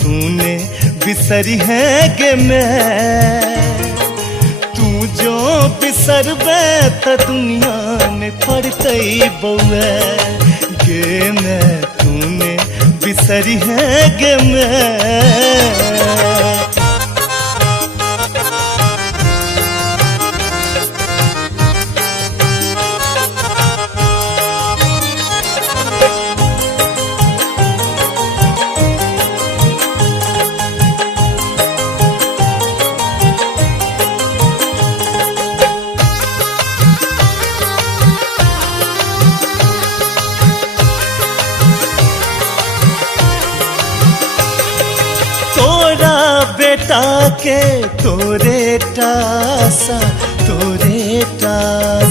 तूने बिसरी है गे मैं। तू जो बिसरबे त दुनिया में पड़तई बउए गे मैं। तूने बिसरी है गे मैं। तोरा बेटा के तोरे टासा तोरे टासा